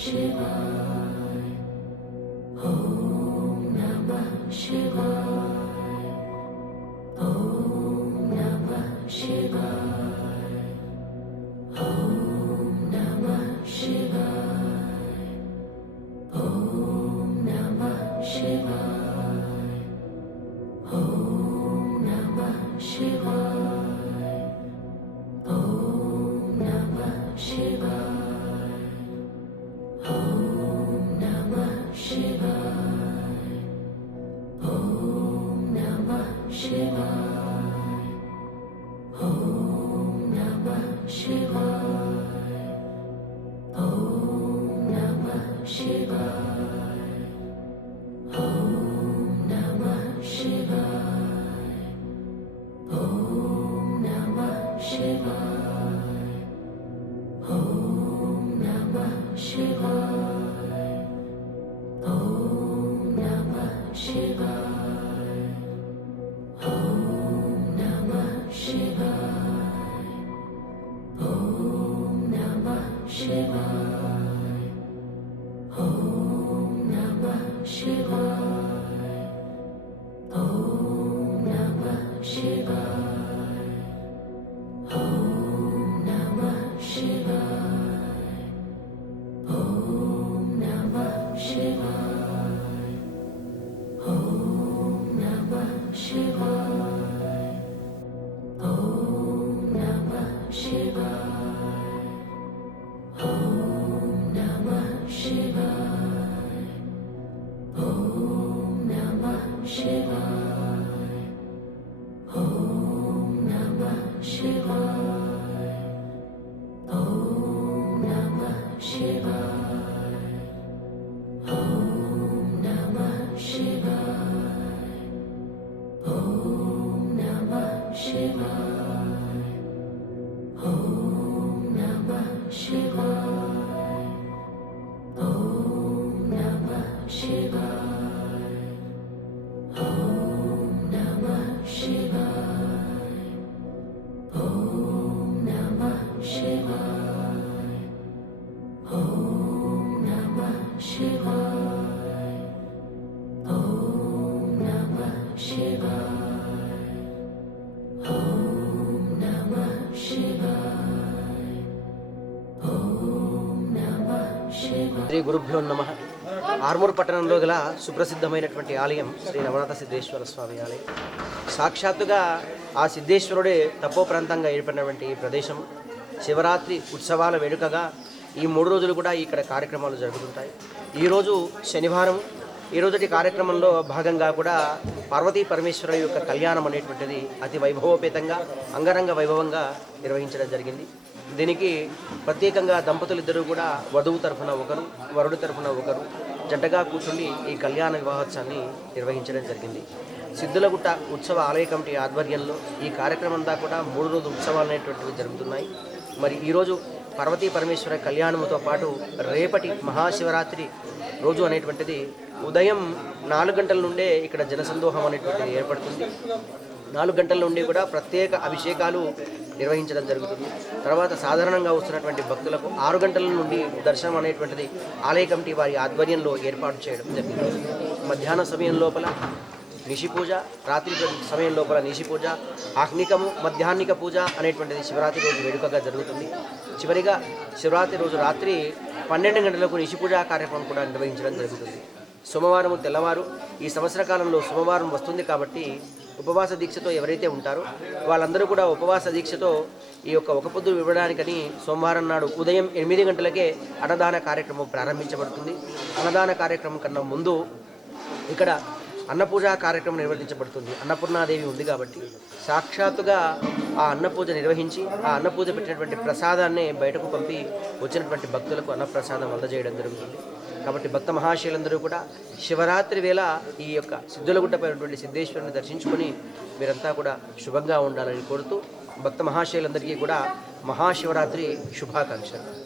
Shiva, Om Namah Shiva, Om Namah Shivaya. Shiva. Shiva. Shiva. Om Namah Shiva. Shri గురుభ్యో నమ. ఆర్మూర్ పట్టణంలో గల సుప్రసిద్ధమైనటువంటి ఆలయం శ్రీ నవనాథ సిద్ధేశ్వర స్వామి ఆలయం. సాక్షాత్తుగా ఆ సిద్ధేశ్వరుడే తపో ప్రాంతంగా ఏర్పడినటువంటి ఈ ప్రదేశం. శివరాత్రి ఉత్సవాల వేడుకగా ఈ మూడు రోజులు కూడా ఇక్కడ కార్యక్రమాలు జరుగుతుంటాయి. ఈరోజు శనివారం. ఈ రోజుటి కార్యక్రమంలో భాగంగా కూడా పార్వతీ పరమేశ్వర యొక్క కళ్యాణం అనేటువంటిది అతి వైభవోపేతంగా అంగరంగ వైభవంగా నిర్వహించడం జరిగింది. దీనికి ప్రత్యేకంగా దంపతులిద్దరూ కూడా వధువు తరఫున ఒకరు వరుడు తరఫున ఒకరు జంటగా కూర్చుండి ఈ కళ్యాణ వివాహోత్సవాన్ని నిర్వహించడం జరిగింది. సిద్ధులగుట్ట ఉత్సవ ఆలయ కమిటీ ఆధ్వర్యంలో ఈ కార్యక్రమం అంతా కూడా మూడు రోజు ఉత్సవాలు అనేటువంటివి జరుగుతున్నాయి. మరి ఈరోజు పార్వతీ పరమేశ్వర కళ్యాణముతో పాటు రేపటి మహాశివరాత్రి రోజు అనేటువంటిది ఉదయం నాలుగు గంటల నుండే ఇక్కడ జనసందోహం అనేటువంటిది ఏర్పడుతుంది. నాలుగు గంటల నుండి కూడా ప్రత్యేక అభిషేకాలు నిర్వహించడం జరుగుతుంది. తర్వాత సాధారణంగా వస్తున్నటువంటి భక్తులకు ఆరు గంటల నుండి దర్శనం అనేటువంటిది ఆలయ కమిటీ వారి ఆధ్వర్యంలో ఏర్పాటు చేయడం జరిగింది. మధ్యాహ్న సమయం లోపల నిషి పూజ రాత్రి సమయం లోపల నిషి పూజ ఆహ్నికము మధ్యాహ్నిక పూజ అనేటువంటిది శివరాత్రి రోజు వేడుకగా జరుగుతుంది. చివరిగా శివరాత్రి రోజు రాత్రి పన్నెండు గంటలకు నిషి పూజా కార్యక్రమం కూడా నిర్వహించడం జరుగుతుంది. సోమవారం తెల్లవారు ఈ సంవత్సర కాలంలో సోమవారం వస్తుంది కాబట్టి ఉపవాస దీక్షతో ఎవరైతే ఉంటారో వాళ్ళందరూ కూడా ఉపవాస దీక్షతో ఈ యొక్క ఒక పొద్దు ఇవ్వడానికని సోమవారం నాడు ఉదయం ఎనిమిది గంటలకే అన్నదాన కార్యక్రమం ప్రారంభించబడుతుంది. అన్నదాన కార్యక్రమం కన్నా ముందు ఇక్కడ అన్నపూజ కార్యక్రమం నిర్వహించబడుతుంది అన్నపూర్ణాదేవి ఉంది కాబట్టి సాక్షాత్తుగా ఆ అన్నపూజ నిర్వహించి ఆ అన్నపూజ పెట్టినటువంటి ప్రసాదాన్ని బయటకు పంపి వచ్చినటువంటి భక్తులకు అన్నప్రసాదం అందజేయడం జరుగుతుంది. కాబట్టి భక్త మహాశైలందరూ కూడా శివరాత్రి వేళ ఈ యొక్క సిద్ధులగుట్టపైనటువంటి సిద్ధేశ్వరుని దర్శించుకొని మీరంతా కూడా శుభంగా ఉండాలని కోరుతూ భక్త మహాశైలందరికీ కూడా మహాశివరాత్రి శుభాకాంక్షలు.